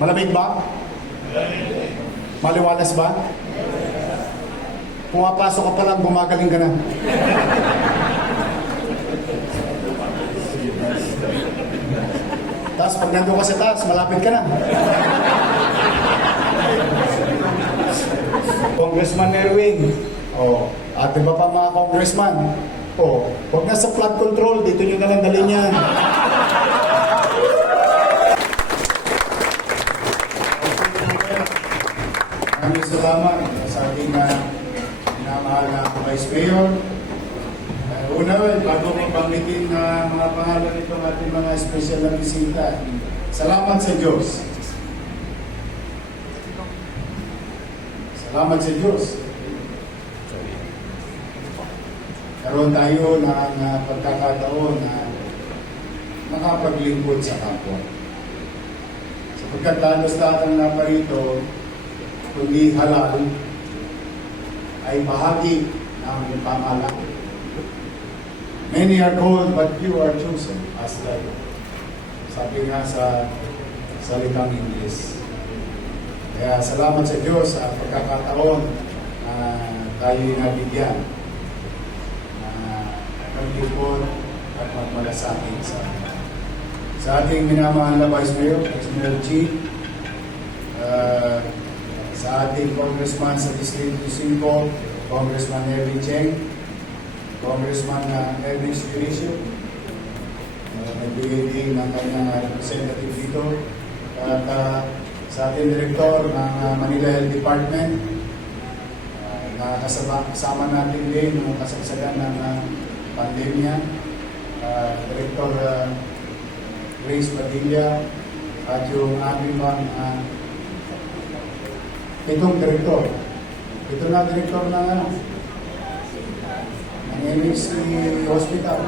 Malamig ba? Maliwalas ba? Pumapasok ka pa lang, gumagaling ka na. Tapos pag nandun ka sa taas, malapit ka na. Congressman Erwin. Oh, ate ba pa mga congressman? Oh, huwag na sa flood control, dito nyo na lang dalhin yan. Maraming salamat sa ating uh, minamahal na Vice Mayor. Uh, una, bago ko banggitin na mga pangalan itong ating mga special na bisita, salamat sa Diyos. Salamat sa Diyos. Karoon tayo ng uh, pagkakataon na makapaglingkod sa kapwa. Sapagkat dalos lahat ng naparito, kundi halal, ay bahagi ng pamahalaan. Many are called, but few are chosen, as like sabi nga sa salitang English. Kaya salamat sa Diyos sa pagkakataon na tayo'y nabigyan na maglipod at magmalasakit sa sa ating minamahal na Vice Mayor, Vice Mayor uh, ating Congressman sa Distrito 5, Congressman Erwin Cheng, Congressman uh, Ernest Dionisio, uh, nagbigay din ng kanyang uh, representative dito, at uh, sa ating Direktor ng uh, Manila Health Department, uh, kasama, natin din ng kasagsagan ng uh, pandemya, uh, Director uh, Grace Padilla, at yung aming mga uh, Itong direktor. Ito na direktor ng ano? Ng MHC Hospital.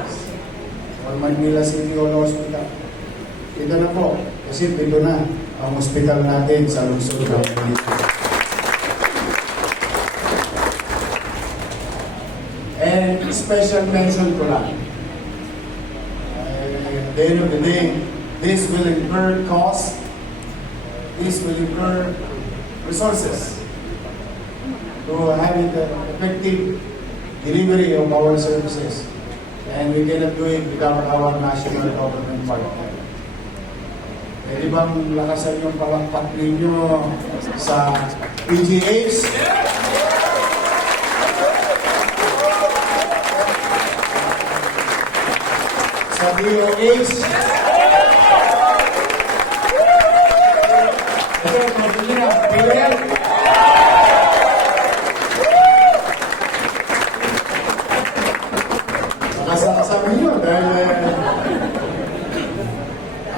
Or Manila City Hall Hospital. Ito na po. Kasi ito na ang hospital natin sa lungsod ng Manila. And special mention ko lang. At the end of the day, this will incur cost. This will incur resources to have it uh, effective delivery of our services. And we cannot do it without our national government partner. Pwede bang lakasan yung palakpak ninyo sa PGH? Sa DOH? Ito, mabili na. Pwede yan. Kasama niyo dahil eh,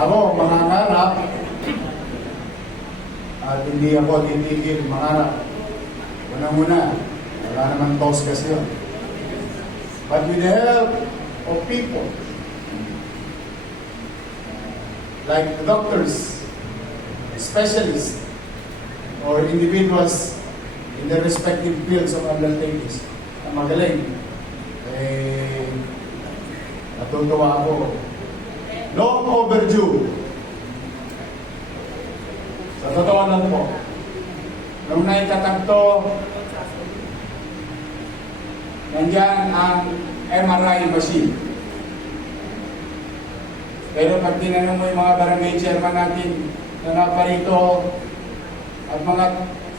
ako mangangarap at hindi ako titigil mangarap. Una-muna, wala naman tos kasi. But with the of people, like doctors, specialists, or individuals in their respective fields of undertakings na magaling, eh, natutuwa ako. Long overdue. Sa totoo lang po, nung naitatagto, nandyan ang MRI machine. Pero pag tinanong mo yung mga barangay chairman natin na naparito at mga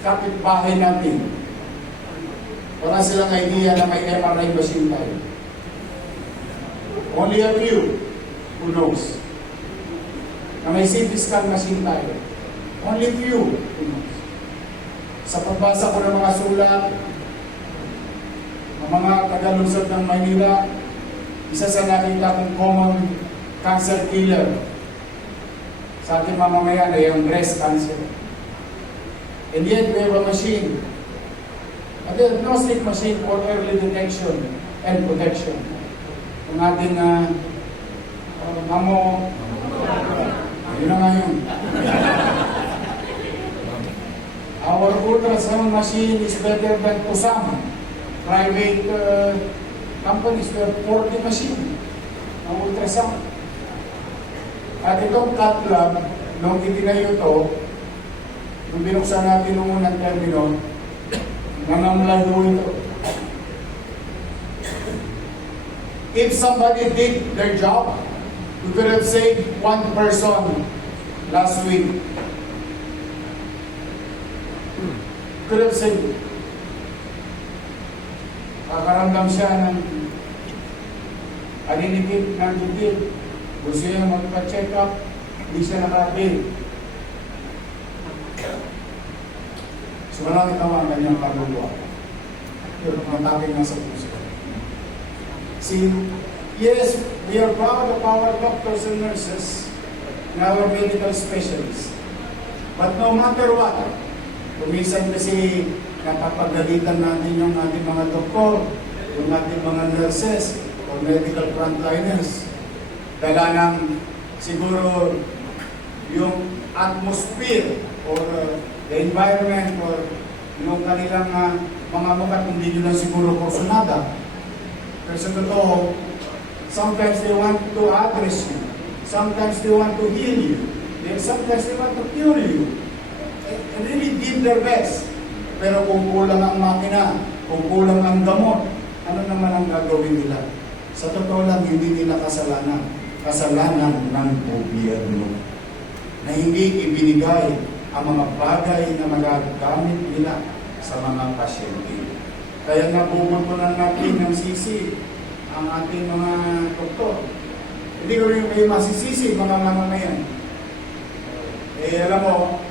kapitbahay natin, wala silang idea na may MRI machine tayo. Only a few who knows. Na may CT scan machine tayo. Only few who knows. Sa pagbasa ko ng mga sulat, ng mga tagalunsod ng Manila, isa sa nakita kong common cancer killer sa ating mamamayan ay ang breast cancer. And yet, we have a machine, a diagnostic machine for early detection and protection. Ang ating uh, uh, mamo, yun na nga yun. Our ultrasound machine is better than to private uh, companies who have 40 machine ng ultrasound. At itong cat lab, nung itinayo to, nung binuksan natin nung unang termino, nangamlay ho ito. If somebody did their job, we could have saved one person last week. Could have saved. Kakaramdam siya ng alinikip ng dibdib. Gusto niya magpa-check up, hindi siya nakabil. So malaki naman ang kanyang kaluluwa. Yun, mataping nasa puso. See, yes, we are proud of our doctors and nurses and our medical specialists. But no matter what, kumisan kasi napapagalitan natin yung ating mga doktor, yung ating mga nurses, or medical frontliners. Dala ng siguro yung atmosphere or uh, the environment or yung kanilang uh, mga mukha hindi nyo lang siguro kursunada. Pero sa totoo, sometimes they want to address you. Sometimes they want to heal you. Then sometimes they want to cure you. And really give their best. Pero kung kulang ang makina, kung kulang ang gamot, ano naman ang gagawin nila? Sa totoo lang, hindi nila kasalanan. Kasalanan ng gobyerno na hindi ibinigay ang mga bagay na magagamit nila sa mga pasyente. Kaya nabubutunan natin ng sisi ang ating mga doktor. Hindi ko rin kayo masisisi, mga mamamayan. Eh, alam mo,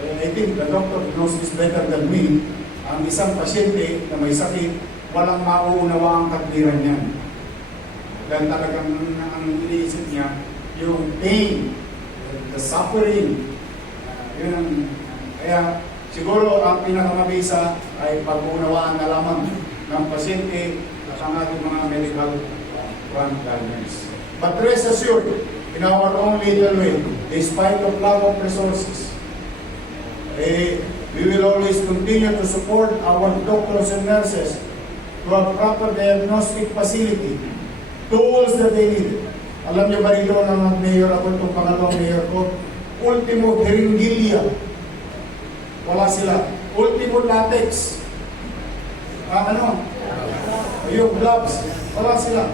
eh, I think the doctor knows this better than me. Ang isang pasyente na may sakit, walang mauunawa ang katwiran niyan. Dahil talagang ang iniisip niya, yung pain, the suffering, uh, yun ang, kaya siguro ang pinakamabisa ay pag-unawaan na lamang ng pasyente at ang ating mga medical frontliners. But rest assured, in our own little way, despite of lack of resources, eh, we will always continue to support our doctors and nurses to have proper diagnostic facility, tools that they need. Alam niyo ba rito na mayor ako itong pangalawang mayor ko? Ultimo Beringilia. Wala sila. Ultimo Latex. Ah, ano? Yung gloves. Wala sila.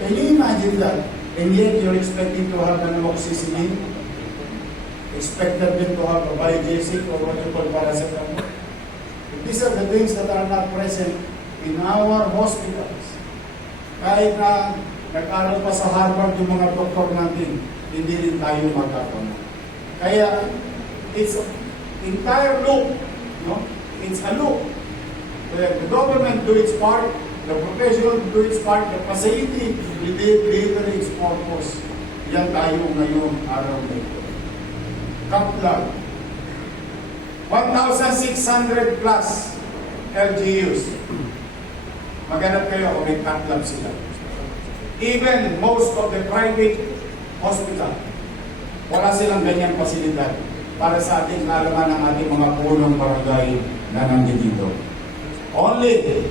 Can you imagine that? And yet you're expecting to have an amoxicillin? Expected them to have a biogesic or what you call paracetamol? These are the things that are not present in our hospitals. Kahit na nag-aral pa sa Harvard yung mga doktor natin, hindi rin tayo magkakaroon. Kaya, it's entire loop, no? It's a loop. Where the government do its part, the professional do its part, the facility will deliver its purpose. Yan tayo ngayon araw na ito. Kaplag. 1,600 plus LGUs. Maghanap kayo kung may katlab sila. Even most of the private hospital, wala silang ganyang pasilidad para sa ating nalaman ng ating mga punong barangay na nandito. Only,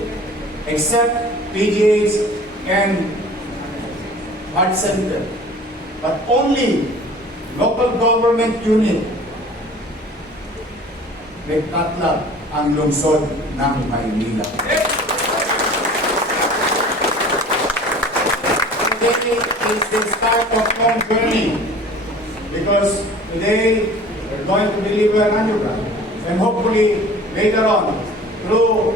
except PGH and heart center, but only local government unit may katlab ang lungsod ng Maynila. Today is the start of long journey because today we're going to deliver an underground and hopefully later on through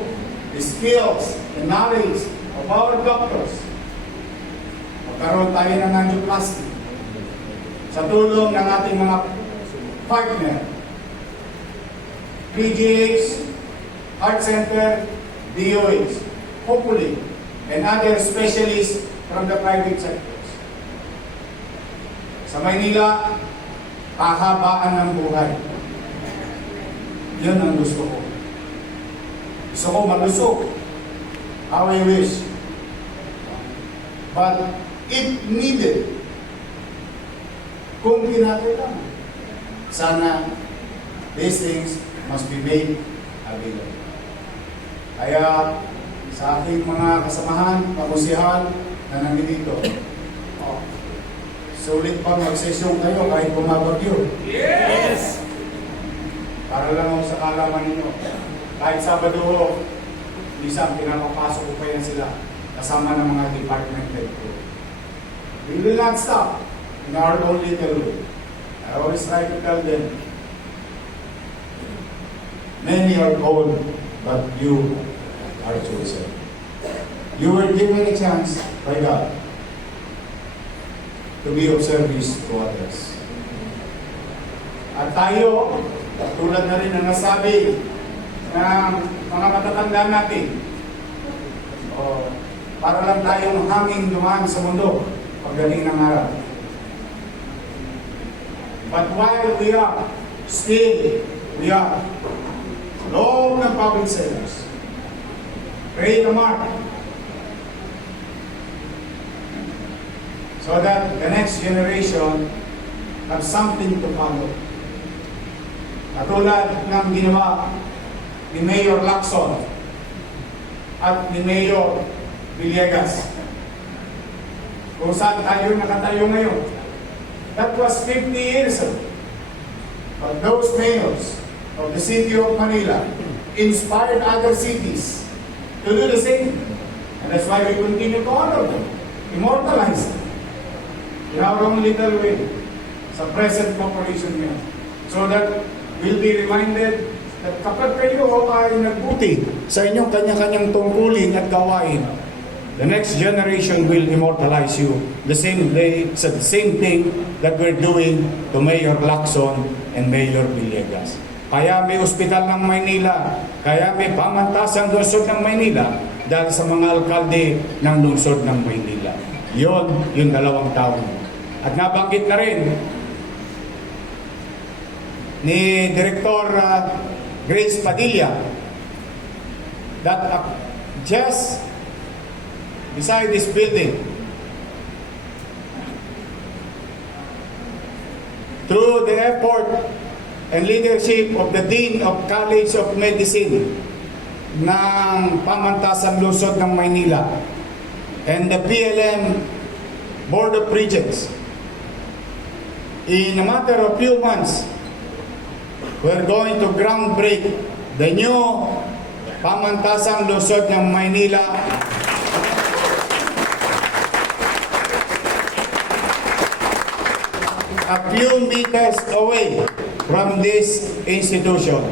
the skills and knowledge of our doctors. Magkaroon tayo ng angioplasty sa tulong ng ating mga partner. PGH, Heart Center, DOH, hopefully, and other specialists from the private sectors. Sa Maynila, pahabaan ng buhay. Yun ang gusto ko. Gusto ko malusog. How I wish. But if needed, kung kinakailangan, sana these things must be made available. Kaya sa ating mga kasamahan, kamusihan na nandito, oh, sulit pa mag-session kayo kahit bumabagyo. Yes! para lang ako sa kalaman ninyo. Kahit Sabado ho, minsan pinapapasok ko pa yan sila kasama ng mga department head ko. We will not stop in our own little way. I always try to tell them, many are called, but you are chosen. You were given a chance by God to be of service to others. At tayo, tulad na rin na nasabi ng mga matatanda natin, o, para lang tayong hanging dumaan sa mundo pagdating ng araw. But while we are still, we are loob ng public service. Pray the mark so that the next generation have something to follow. Katulad ng ginawa ni Mayor Lacson at ni Mayor Villegas. Kung saan tayo nakatayo ngayon. That was 50 years ago. But those mayors of the city of Manila inspired other cities to do the same. And that's why we continue to honor them, immortalize them in our own little way sa present corporation ngayon. So that we'll be reminded that kapag kayo ay nagbuti sa inyong kanya-kanyang tungkulin at gawain, the next generation will immortalize you the same day, sa the same thing that we're doing to Mayor Lacson and Mayor Villegas. Kaya may ospital ng Maynila, kaya may pamantasang lungsod ng Maynila dahil sa mga alkalde ng lungsod ng Maynila. Yon yung dalawang taon. At nabanggit na rin ni Director uh, Grace Padilla that uh, just beside this building through the effort and leadership of the Dean of College of Medicine ng Pamantasan Lungsod ng Maynila and the PLM Board of Regents in a matter of few months we're going to groundbreak the new Pamantasang Lungsod ng Maynila a few meters away from this institution.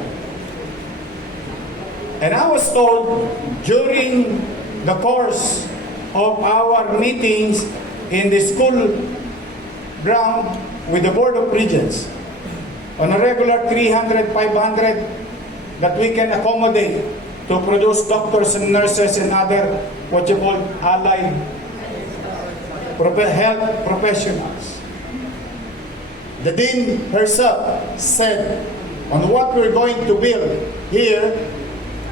And I was told during the course of our meetings in the school ground with the Board of Regents on a regular 300, 500 that we can accommodate to produce doctors and nurses and other what you call allied health professionals. The dean herself said on what we're going to build here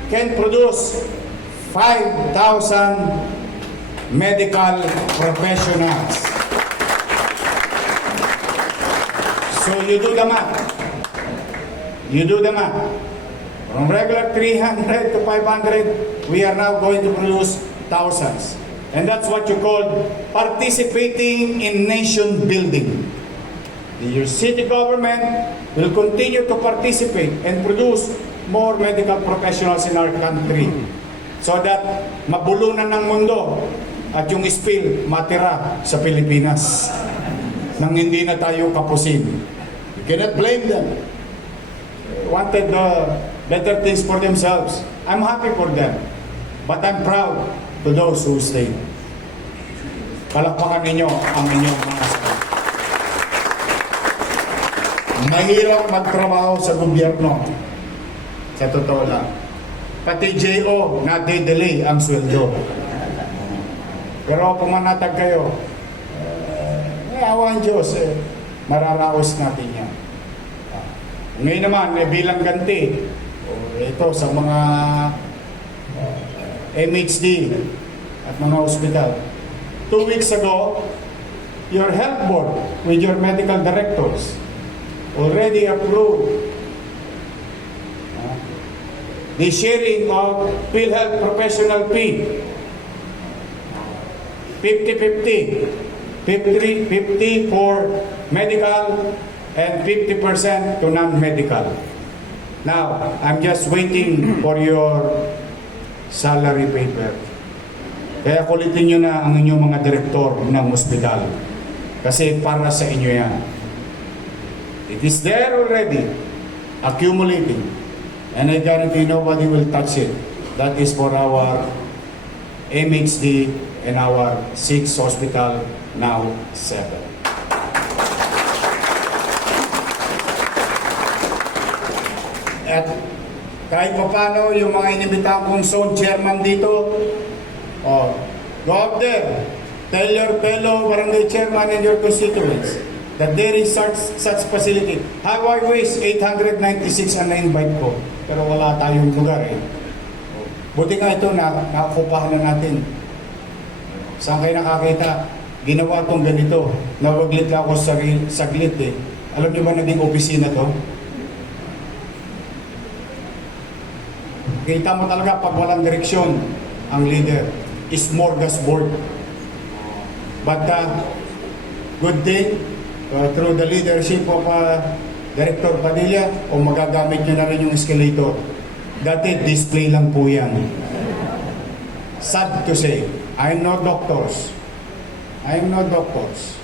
can produce 5,000 medical professionals. So you do the math. You do the math. From regular 300 to 500, we are now going to produce thousands. And that's what you call participating in nation building. Your city government will continue to participate and produce more medical professionals in our country so that mabulunan ng mundo at yung spill matira sa Pilipinas nang hindi na tayo kapusin. You cannot blame them. They wanted the better things for themselves. I'm happy for them. But I'm proud to those who stayed. Palakpakan ninyo ang inyong mga staff. Mahirap magtrabaho sa gobyerno. Sa totoo lang. Pati JO, nade-delay ang sweldo. Pero kung manatag kayo, may ang Diyos, eh, mararaos natin yan. Ah. Ngayon naman, eh, bilang ganti, oh, ito sa mga ah, MHD at mga ospital. Two weeks ago, your health board with your medical directors already approved uh, the sharing of PhilHealth professional fee. 50-50. 50, 50 for medical and 50% to non-medical. Now, I'm just waiting for your salary paper. Kaya kulitin nyo na ang inyong mga direktor ng ospital. Kasi para sa inyo yan. It is there already, accumulating. And I guarantee nobody will touch it. That is for our MHD and our six hospital, now seven. At kahit pa paano, yung mga inibitahan kong zone chairman dito, oh, go out there, tell your fellow barangay chairman and your constituents that there is such, such facility. Wish 896 ang na-invite ko, pero wala tayong lugar eh. Buti nga ito na nakakupahan na natin. Saan kayo nakakita? Ginawa tong ganito. Nawaglit lang ako sa saglit eh. Alam niyo ba naging opisina to? Kita mo talaga pag walang direksyon ang leader is smorgasbord. But uh, good thing uh, through the leadership of uh, Director Padilla o magagamit nyo na rin yung escalator. Dati display lang po yan. Sad to say, I'm no doctors. I'm no doctors.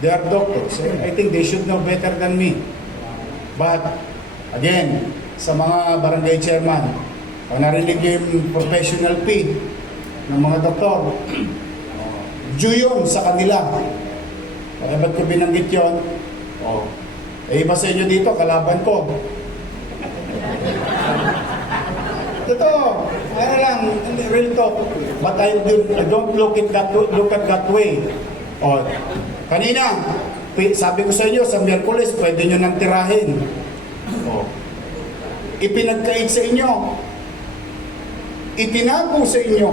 They are doctors. eh. I think they should know better than me. But, again, sa mga barangay chairman, kung narinig yung professional fee ng mga doktor, due yun sa kanila. Kaya ba't ko binanggit yun? Oh. Eh, iba sa inyo dito, kalaban ko. Totoo. Ano lang, real talk. But I, do- I don't look at that look at that way. O, kanina, sabi ko sa inyo, sa Miyerkules, pwede nyo nang tirahin. O, ipinagkait sa inyo. Itinago sa inyo.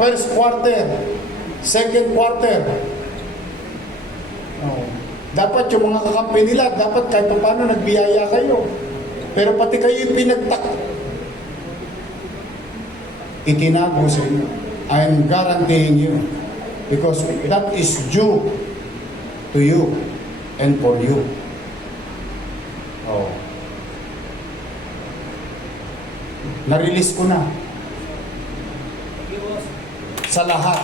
First quarter, second quarter. O, dapat yung mga kakampi nila, dapat kahit pa paano nagbiyaya kayo. Pero pati kayo yung pinagtak. Itinago sa inyo. I'm guaranteeing you. Because that is due to you and for you. Oh. Na-release ko na. Sa lahat.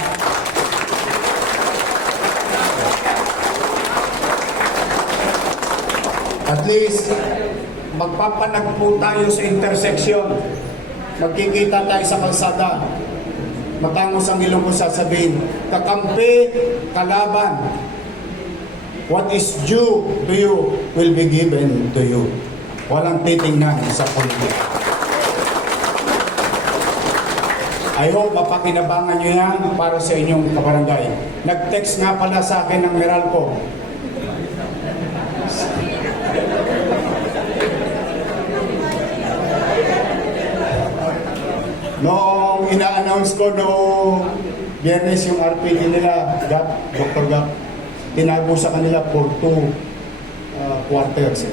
At least, magpapanag po tayo sa intersection. Magkikita tayo sa kalsada. Matangos ang ilong ko sasabihin, kakampi, kalaban. What is due to you will be given to you. Walang titingnan sa politika. I hope mapakinabangan nyo yan para sa inyong kabarangay. Nag-text nga pala sa akin ng Meralco. Noong ina-announce ko no biyernes yung RPD nila, GAP, Dr. GAP, tinago sa kanila for two uh, quarters.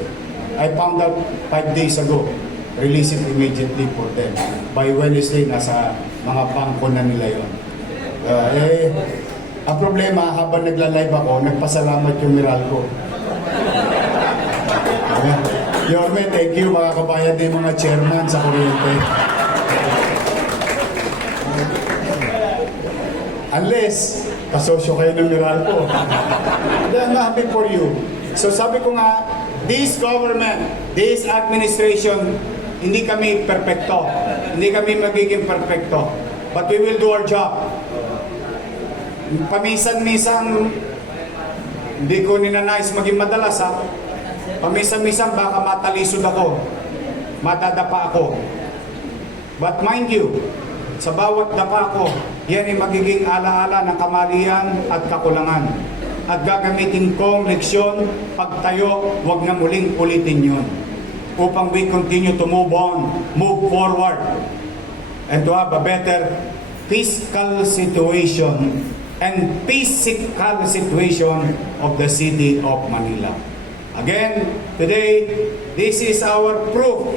I found out five days ago. Release it immediately for them. By Wednesday, nasa mga bangko na nila yon. Uh, eh, ang problema, habang nagla-live ako, nagpasalamat yung Meralco. Yorme, thank you mga kabayan din mga chairman sa kuryente. Unless, kasosyo kayo ng Meralco. Then, I'm happy for you. So sabi ko nga, this government, this administration, hindi kami perfecto. Hindi kami magiging perfecto. But we will do our job. Paminsan-minsan, hindi ko ninanais maging madalas ha. Paminsan-minsan baka matalisod ako. Matadapa ako. But mind you, sa bawat dapa ko, yan ay magiging alaala ng kamalian at kakulangan. At gagamitin kong leksyon, pagtayo, wag na muling ulitin yun. Upang we continue to move on, move forward, and to have a better fiscal situation and physical situation of the city of Manila. Again, today, this is our proof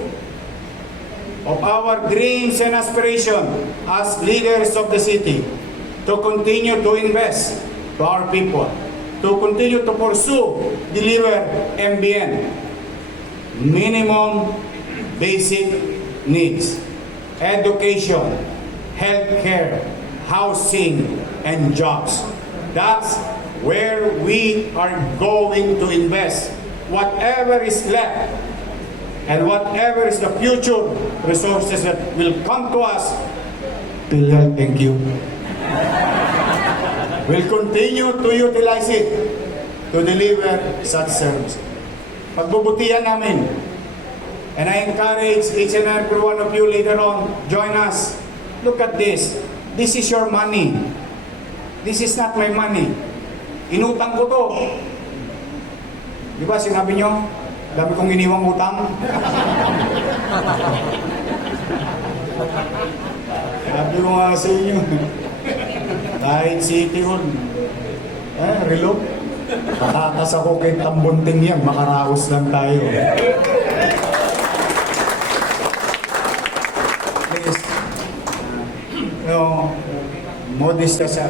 of our dreams and aspirations as leaders of the city to continue to invest to our people, to continue to pursue, deliver MBN. minimum basic needs, education, healthcare, housing, and jobs. That's where we are going to invest. Whatever is left and whatever is the future resources that will come to us, PhilHealth, thank you. We'll continue to utilize it to deliver such service. Pagbubutihan namin. And I encourage each and every one of you later on, join us. Look at this. This is your money. This is not my money. Inutang ko to. Di ba sinabi nyo, dami kong iniwang utang? Sabi ko nga sa inyo, kahit City Hall, eh, relo, Patatas ako kay Tambunting yan, makaraos lang tayo. Please, no, modest ka siya.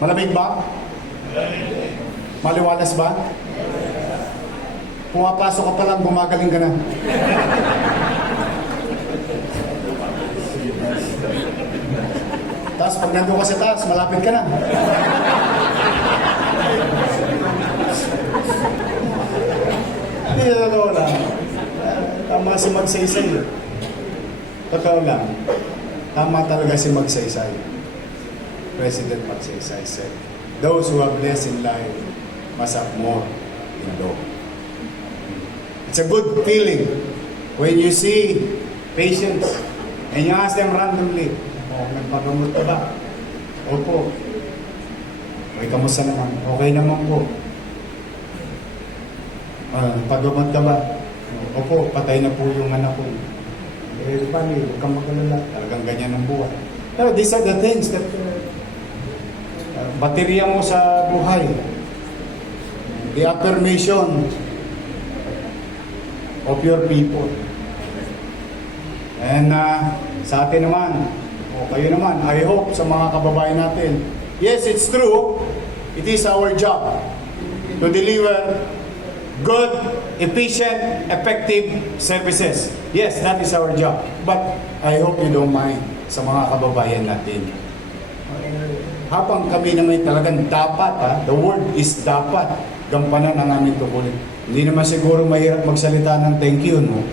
Malamig ba? Maliwalas ba? Pumapasok ka pa lang, gumagaling ka na. Tapos pag nandun ka sa taas, malapit ka na. Hindi, totoo lang. Ah, Tama si Magsaysay. Totoo lang. Tama talaga si Magsaysay. President Magsaysay said, Those who have less in life must have more in law. It's a good feeling when you see patients and you ask them randomly, oh, nagpagamot ka ba? Opo. Okay, kamusta naman? Okay naman po. Ah, paggamot ka ba? Opo, patay na po yung anak ko. Eh, paano yun? Huwag kang magalala. Talagang ganyan ang buhay. Pero these are the things that uh, uh, baterya mo sa buhay. The affirmation of your people. And uh, sa atin naman, o kayo naman, I hope sa mga kababayan natin, yes, it's true, it is our job to deliver good, efficient, effective services. Yes, that is our job. But I hope you don't mind sa mga kababayan natin. Habang kami naman talagang dapat, ha, the word is dapat, gampanan ang aming tungkulin. Hindi naman siguro mahirap magsalita ng thank you, no?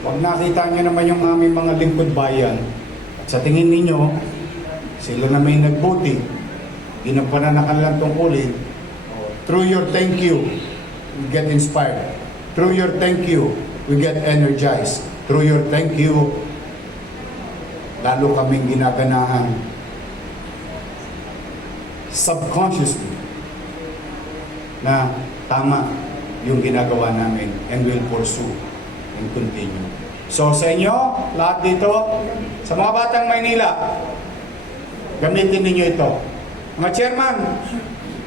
Pag nakita nyo naman yung aming mga lingkod bayan, at sa tingin ninyo, sila na may nagbuti, ginampanan na kanilang tungkulin, through your thank you, we get inspired. Through your thank you, we get energized. Through your thank you, lalo kaming ginaganahan subconsciously na tama yung ginagawa namin and will pursue and continue. So sa inyo, lahat dito, sa mga batang Maynila, gamitin ninyo ito. Mga chairman,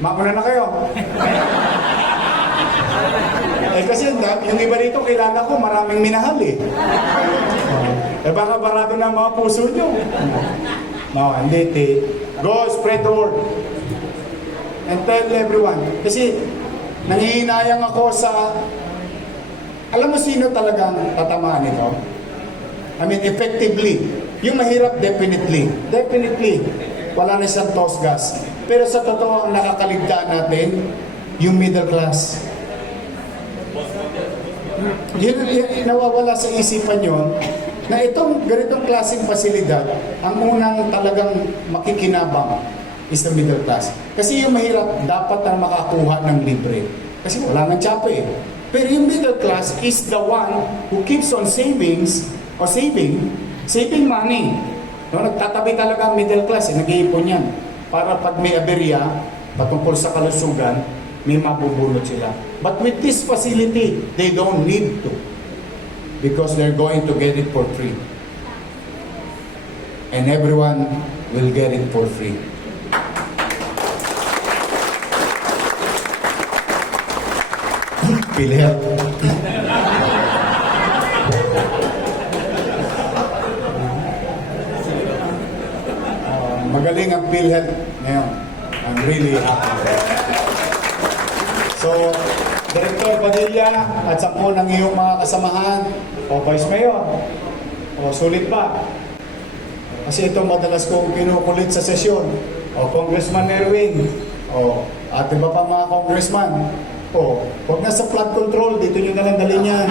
mauna na kayo. eh kasi yung iba dito, kilala ko, maraming minahal eh. Eh baka barado na ang mga puso nyo. No, hindi. Go, spread the word. And tell everyone. Kasi nangihinayang ako sa... Alam mo sino talagang tatamaan ito? I mean, effectively. Yung mahirap, definitely. Definitely. Wala na siyang toss gas. Pero sa totoo, ang nakakaligtaan natin, yung middle class. Yun, yun, nawawala sa isipan yon na itong ganitong klaseng pasilidad, ang unang talagang makikinabang is the middle class. Kasi yung mahirap, dapat na makakuha ng libre. Kasi wala nang tsape eh. Pero yung middle class is the one who keeps on savings or saving, saving money. No, nagtatabi talaga ang middle class, eh, nag-iipon yan. Para pag may aberya, patungkol sa kalusugan, may mabubulot sila. But with this facility, they don't need to. Because they're going to get it for free. And everyone will get it for free. PhilHealth. Uh, magaling ang PhilHealth ngayon. I'm really happy. So, pamilya at sampu ng iyong mga kasamahan. O Vice Mayor, o sulit ba? Kasi ito madalas kong kinukulit sa sesyon. O Congressman Erwin, o at iba pa mga congressman. O, huwag na sa flood control, dito nyo na lang dalhin yan.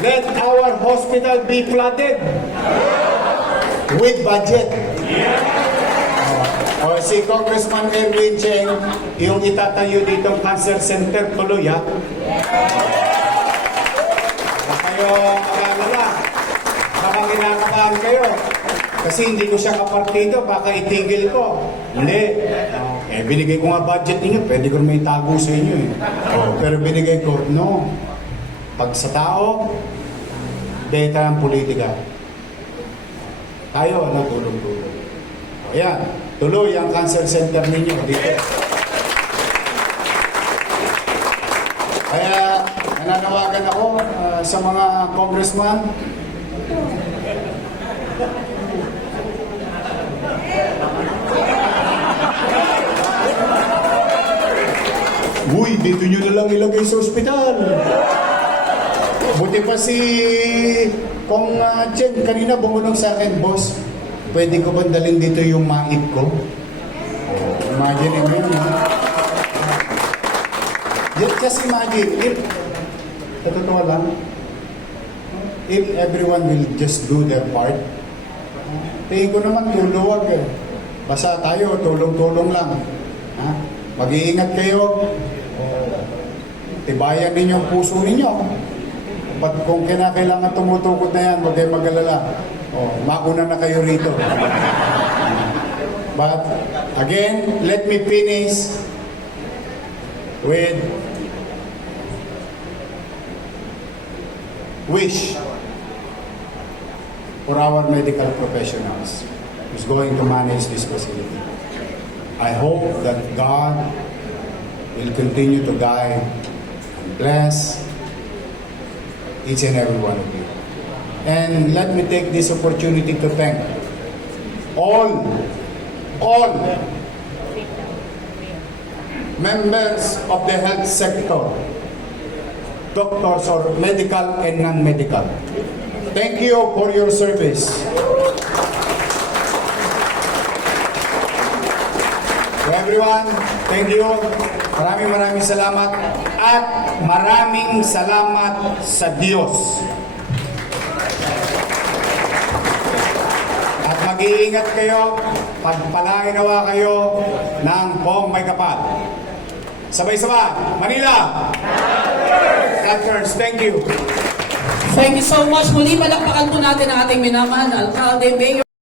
Let our hospital be flooded with budget. O si Congressman Erwin Cheng, yung itatayo dito cancer center tuloy ha. Baka kayo magalala. Baka kinakabahan kayo. Kasi hindi ko siya kapartido, baka itigil ko. Hindi. Eh, binigay ko nga budget ninyo, pwede ko may tago sa inyo eh. Oh, pero binigay ko, no. Pag sa tao, data ang politika. Tayo, ano, tulong-tulong. Ayan, tuloy ang cancer center ninyo dito. Kaya nananawagan ako ah, sa mga congressman. Uy, dito nyo na lang ilagay sa ospital. Buti pa si Kong uh, Chen, kanina bumulong sa akin, boss, pwede ko ba dalhin dito yung maip ko? Oh, imagine mo yun, ha? Just, just imagine, if, totoo lang, if everyone will just do their part, tingin ko naman tuluwag eh. Basta tayo, tulong-tulong lang. Ha? Mag-iingat kayo. Oh, tibayan ninyo ang puso ninyo. Pag kung kinakailangan tumutukod na yan, huwag kayong mag-alala. Oh, mauna na kayo rito. But again, let me finish with wish for our medical professionals who's going to manage this facility. I hope that God will continue to guide and bless each and every one of you. And let me take this opportunity to thank all, all members of the health sector, doctors or medical and non-medical. Thank you for your service. Everyone, thank you. Maraming maraming salamat at maraming salamat sa Diyos. At mag-iingat kayo, pagpalain nawa kayo ng buong may kapal. Sabay-sabay, Manila! Doctors, thank you. Thank you so much. Muli, palakpakan po natin ang ating minamahal na alkalde, Mayor